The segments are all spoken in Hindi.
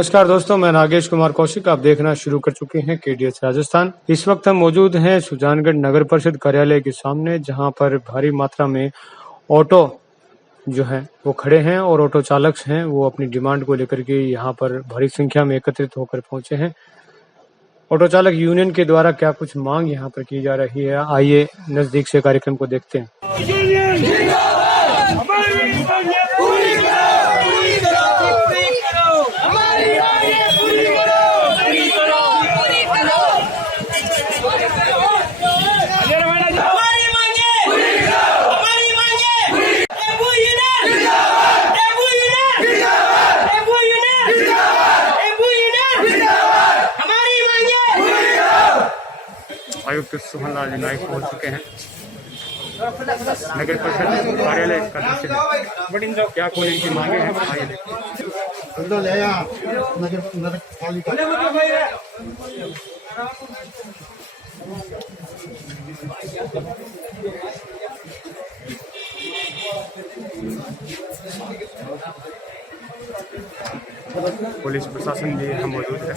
नमस्कार दोस्तों, मैं नागेश कुमार कौशिक। आप देखना शुरू कर चुके हैं केडीएस राजस्थान। इस वक्त हम मौजूद हैं सुजानगढ़ नगर परिषद कार्यालय के सामने, जहां पर भारी मात्रा में ऑटो जो हैं वो खड़े हैं और ऑटो चालक हैं वो अपनी डिमांड को लेकर के यहां पर भारी संख्या में एकत्रित होकर पहुंचे हैं। ऑटो चालक यूनियन के द्वारा क्या कुछ मांग यहां पर की जा रही है, आइए नजदीक से कार्यक्रम को देखते हैं। आयुक्त सुमन लाल नायक पहुंच चुके हैं नगर परिषद कार्यालय का दृश्य। क्या कोई इनकी मांगे हैं, आइए देखते हैं। पुलिस प्रशासन भी यहाँ मौजूद है।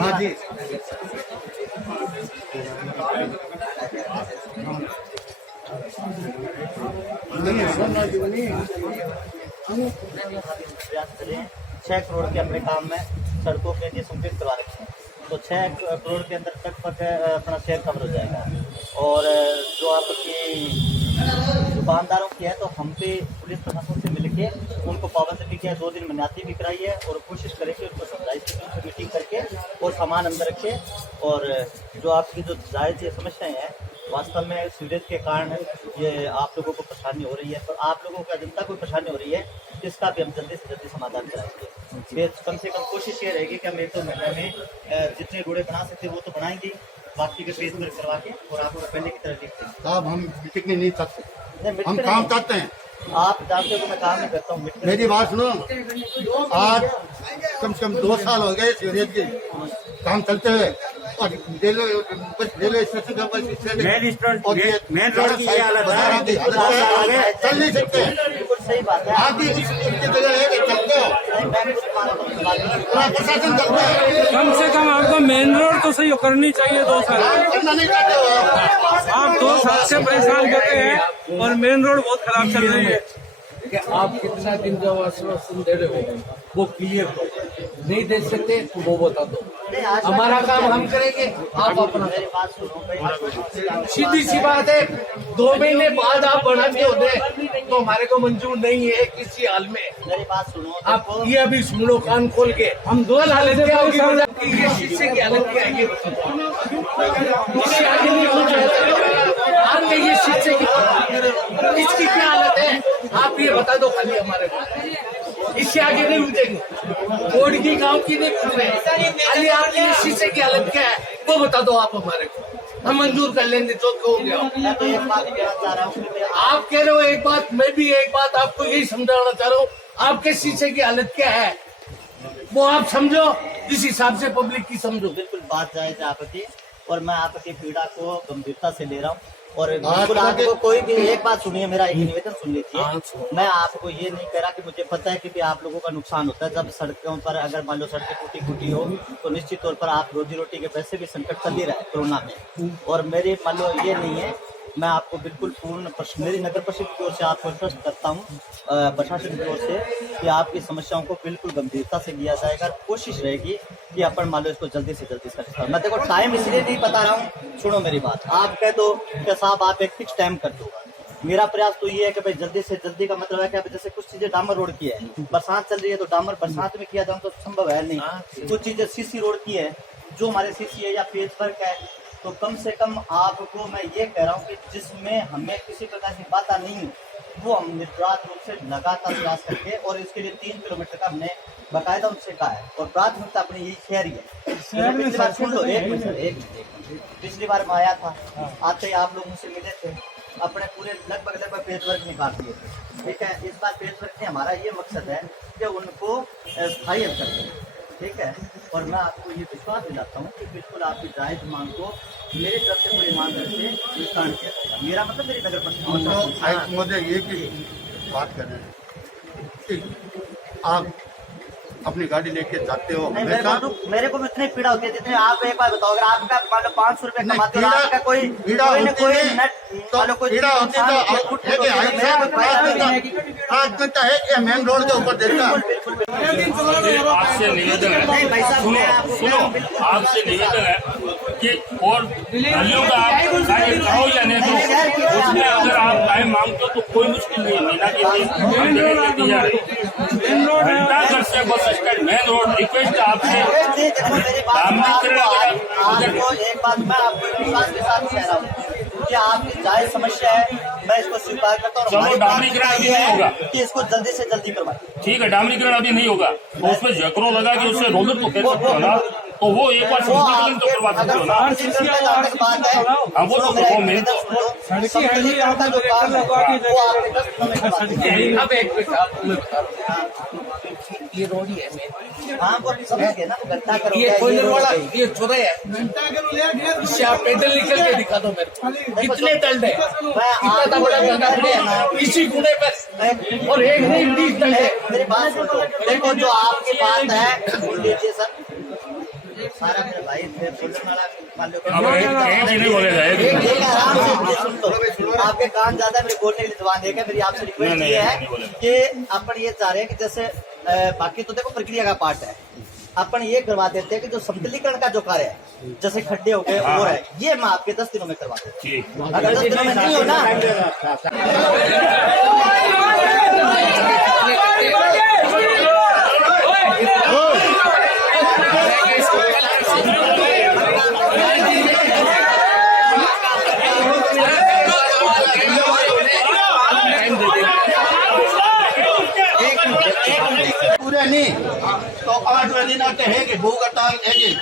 हाँ जी, छह करोड़ के अपने काम में सड़कों के लिए स्वीकृत करवा रखे हैं, तो 6 करोड़ के अंदर तक अपना शेयर कवर हो जाएगा। और जो आपकी दुकानदारों की है, तो हम पे पुलिस प्रशासन से मिलके उनको पाबंदी भी किया, 2 दिन मनाती भी कराई है और कोशिश करेंगे उनको समझाइए, मीटिंग करके और सामान अंदर रखे। और जो आपकी जो जायज़ ये समस्याएं हैं, वास्तव में सीवरेज के कारण ये आप लोगों को परेशानी हो रही है, तो आप लोगों को जनता को परेशानी हो रही है, इसका भी हम जल्दी से जल्दी समाधान कराएंगे। फिर कम से कम कोशिश ये रहेगी कि हम 1-2 महीने में जितने रोड़े बना सकते वो तो बनाएंगे, बाकी के पेज वर्क करवा के और आपको पहले की तरह लिखते हैं। साहब हम मीटिंग नहीं करते, हम काम करते हैं। आप जानते हो कि मैं काम नहीं करता हूँ। मेरी बात सुनो, आज कम से कम 2 साल हो गए सीवरेज के काम चलते हुए, और रेलवे स्टेशन का मेन रोड की ये हालत है, चल नहीं सकते। बिल्कुल सही बात है। आप भी इसकी जगह है कि चलते हो, प्रशासन चलता है। कम से कम आपको मेन रोड तो सही करनी चाहिए। 2 साल करना नहीं चाहते हो आप 2 साल से परेशान करते हैं और मेन रोड बहुत खराब चल रही है। कि आप कितना दिन का आश्वासन दे रहे हो वो क्लियर करो, नहीं दे सकते तो वो बता दो, हमारा काम हम करेंगे, आप अपना। सीधी सी बात है, 2 महीने बाद आप बढ़ाते हो दे तो हमारे को मंजूर नहीं है किसी हाल में। मेरी बात सुनो, आप ये अभी सुन लो कान खोल के, हम 2 हालत क्या होगी, ये शीशे की हालत क्या है, इससे आगे नहीं हो जाएगा। आपके ये शीशे की इसकी क्या हालत है, आप ये बता दो खाली हमारे को, इससे आगे नहीं उठेंगे। बोर्ड की गांव की नहीं पूछ रहे, खाली आपकी ये शीशे की हालत क्या है वो बता दो आप हमारे को, हम मंजूर कर लेंगे जो कहोगे। मैं तो एक बात कहना चाह रहा हूँ, आप कह रहे हो एक बात, मैं भी एक बात आपको यही समझाना चाह रहा हूँ, आपके शीशे की हालत क्या है वो आप समझो, इस हिसाब से पब्लिक की समझो। बिल्कुल बात जायज है आपकी, और मैं आपकी पीड़ा को गंभीरता से ले रहा हूँ। और बिल्कुल आपको कोई भी एक बात सुनिए, मेरा एक निवेदन सुन लीजिए। मैं आपको ये नहीं कह रहा कि मुझे पता है कि आप लोगों का नुकसान होता है जब सड़कों पर, अगर मान लो सड़कें टूटी हो तो निश्चित तौर पर आप रोजी रोटी के पैसे भी संकट चल ही रहा है कोरोना में। और मेरी मान लो ये नहीं है, मैं आपको बिल्कुल पूर्ण मेरी नगर परिषद की ओर से आपको ट्रस्ट करता हूँ, प्रशासन की ओर से, कि आपकी समस्याओं को बिल्कुल गंभीरता से लिया जाएगा। कोशिश रहेगी कि अपन मान लो इसको जल्दी से जल्दी कर। मैं देखो टाइम इसलिए नहीं बता रहा हूँ, सुनो मेरी बात। आप कह दो कि साहब आप एक फिक्स टाइम कर दो, मेरा प्रयास तो ये है कि भाई जल्दी से जल्दी का मतलब है कि जैसे कुछ चीजें डामर रोड की है, बरसात चल रही है तो डामर बरसात में किया जाए तो संभव है नहीं। कुछ चीजें सीसी रोड की है, जो हमारे सीसी है या पेज वर्क है, तो कम से कम आपको मैं ये कह रहा हूँ कि जिसमें हमें किसी प्रकार की बाधा नहीं हो, वो हम निर्धारित रूप से लगातार प्रयास करके, और इसके लिए 3 किलोमीटर का हमने बाकायदा उनसे कहा है, और प्राथमिकता अपनी यही शहर ही है। पिछली बार सुन लो, एक मिनट, पिछली बार मैं आया था, आते ही आप लोग मुझसे मिले थे, अपने पूरे लगभग पेज वर्क निकाल दिए थे, ठीक है। इस बार पेज वर्क में हमारा ये मकसद है कि उनको स्थायी कर दें, ठीक है। और मैं आपको ये विश्वास दिलाता हूँ कि बिल्कुल आपकी जायज मांग को मेरी तरफ से पूरी ईमानदारी से निपटान किया जाएगा। मेरा मतलब मेरी नगर परिषद मुझे एक ही बात कर रहे हैं, कि आप अपनी गाड़ी लेके जाते हो नहीं, हमेशा। मेरे को भी इतनी पीड़ा होती है जितनी आप एक बार बताओ, अगर आपका मान लो 500 रुपए नहीं, कमाते हो, पीड़ा- आपका कोई पीड़ा कोई न होती कोई है, नेट तो मान लो कोई पीड़ा होती है तो नुकसान है कुछ कि होती है, हाई मेरा कोई फायदा नहीं है। प्राथमिकता है कि मेन रोड के ऊपर देता। आपसे निवेदन है, नहीं भाई साहब, मैं आपको सुनो, आपसे निवेदन है कि और गलियों का आप कार्य करो या नहीं करो, उसमें अगर आप टाइम मांगते हो तो कोई मुश्किल नहीं है। मीना की हम देने के तैयार है। घंटाघर से bus stand main road, request है आपसे। मेरी बात आपको एक बात मैं आपको विश्वास के साथ कह रहा हूँ कि आपकी जायज समस्या है, मैं इसको स्वीकार करता हूँ। चलो, हमारी डामरीकरण प्राथमिकता अभी ये नहीं है होगा। कि इसको जल्दी से जल्दी करवाएं। ठीक है, डामरीकरण अभी नहीं होगा तो उसमें जकरो लगा कि उससे रोलर तो कर सकते हो ना, तो वो एक बार संकीर्ण तो करवा सकते हो ना। बात है हाँ, वो तो वो मेन तो सड़की है नहीं, आप जो काम है लगा के वो आपके 10 दिनों में करवा देंगे। अब एक मिनट आपको मैं बता रहा हूँ, ये रोड ही है मेन, हाँ वो समझ गए ना, घंटा करो ये कोयलर वाला, ये ये चौराहा है, इससे आप पैदल निकल के दिखा दो मेरे को कितने टल्ड है, कितना बड़ा गंगा है इसी गुणे पर, और एक नहीं 20 टल्ड है। मेरी बात सुनो, देखो जो आपकी बात है सुन लीजिए सर, सारा मेरे भाई थे, बोलने वाला मान लो कि- अब एक ही नहीं बोलेगा, एक ही नहीं। एक आराम से मुझे सुन लो, आपके कान ज्यादा है, मेरे बोलने के लिए जबान एक है। मेरी आपसे रिक्वेस्ट नहीं, ये नहीं, है नहीं बोलेगा। कि अपन ये चाह रहे हैं कि जैसे बाकी तो देखो प्रक्रिया का पार्ट है, अपन ये करवा देते हैं कि जो समतलीकरण का जो कार्य है, जैसे खड्डे हो गए और है, ये मैं आपके 10 दिनों में करवा देता हूँ। ठीक, अगर 10 दिनों में नहीं हो ना, पूरे नहीं तो 8 दिन आते हैं कि भूख हड़ताल है कि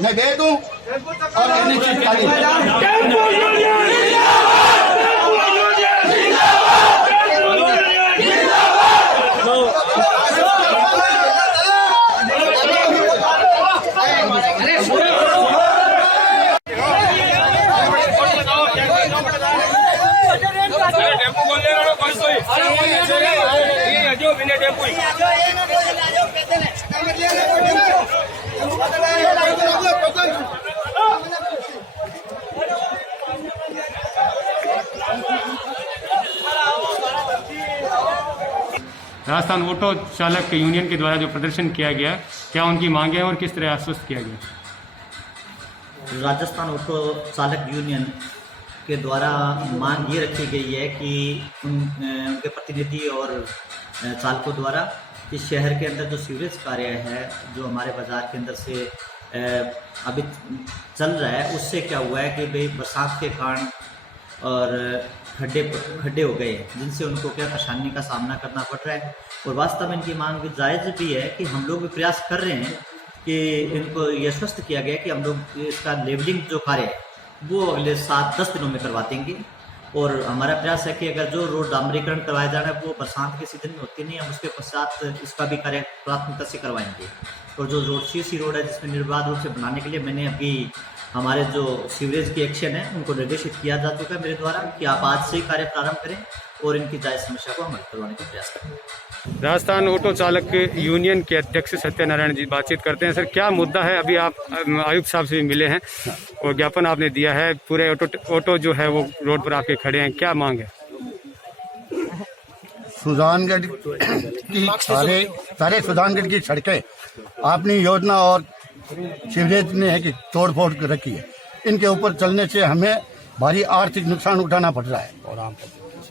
मैं दे दूं और अनिश्चित टेम्पो बोल ले रहा हूँ, ये जो बिना टेम्पो ही। राजस्थान ऑटो चालक यूनियन के द्वारा जो प्रदर्शन किया गया, क्या उनकी मांगे हैं और किस तरह आश्वस्त किया गया? राजस्थान ऑटो चालक यूनियन के द्वारा मांग ये रखी गई है कि उनके प्रतिनिधि और चालकों द्वारा इस शहर के अंदर जो सीवरेज कार्य है, जो हमारे बाजार के अंदर से अभी चल रहा है, उससे क्या हुआ है कि भाई बरसात के कारण और खड्डे हो गए हैं, जिनसे उनको क्या परेशानी का सामना करना पड़ रहा है। और वास्तव में इनकी मांग भी जायज़ भी है कि हम लोग भी प्रयास कर रहे हैं कि इनको ये आश्वस्त किया गया कि हम लोग इसका लेवलिंग जो कार्य है वो अगले 7-10 दिनों में करवा देंगे। और हमारा प्रयास है कि अगर जो रोड डामरीकरण करवाया जा रहा है वो बरसात के सीजन में होती नहीं है, हम उसके पश्चात इसका भी कार्य प्राथमिकता से करवाएंगे। और जो रोड सीसी रोड है जिसमें निर्बाध रूप से बनाने के लिए मैंने अभी हमारे जो सीवरेज की एक्शन है उनको निर्देशित किया जा चुका है मेरे द्वारा कि आप आज से ही कार्य प्रारंभ करें और इनकी जायज समस्या को हल करवाने का प्रयास करें। राजस्थान ऑटो चालक यूनियन के अध्यक्ष सत्यनारायण जी बातचीत करते हैं। सर, क्या मुद्दा है? अभी आप आयुक्त साहब से भी मिले हैं और ज्ञापन आपने दिया है, पूरे ऑटो जो है वो रोड पर आपके खड़े हैं, क्या मांग है? सुजानगढ़ की सारे सुजानगढ़ की सड़कें आपने योजना और सीवरेज ने है कि तोड़ फोड़ रखी है, इनके ऊपर चलने से हमें भारी आर्थिक नुकसान उठाना पड़ रहा है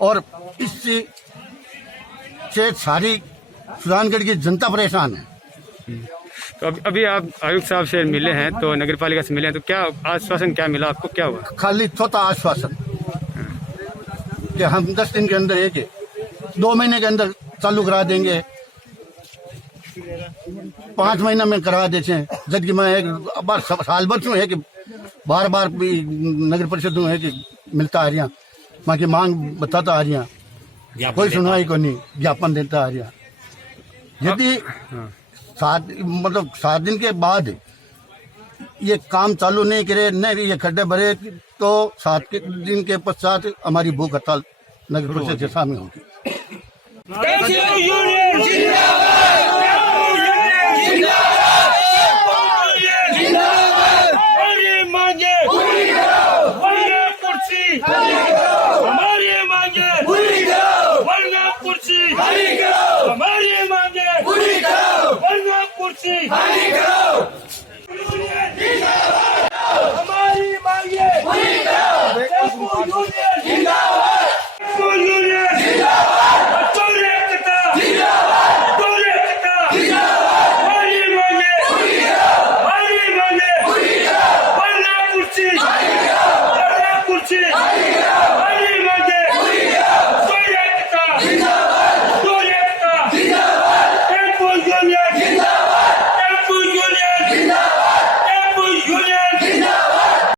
और इससे सारी सुजानगढ़ की जनता परेशान है। तो अभी आप आयुक्त साहब से मिले हैं, तो नगर पालिका से मिले हैं, तो क्या आश्वासन क्या मिला आपको, क्या हुआ? खाली छोटा आश्वासन कि हम 10 दिन के अंदर एक 2 महीने के अंदर चालू करा देंगे, 5 महीना में करा देते हैं। जबकि मैं एक बार साल भर से है कि बार बार भी नगर परिषद में है कि मिलता आ रहा, वहाँ की मांग बताता आ रहा, कोई सुनवाई को नहीं, ज्ञापन देता आ रहा। यदि 7 दिन के बाद ये काम चालू नहीं करे, नहीं ये खड्डे भरे, तो 7 दिन के पश्चात हमारी भूख हड़ताल नगर परिषद के सामने होगी। की हमारी मांगे टेम्पो यूनियन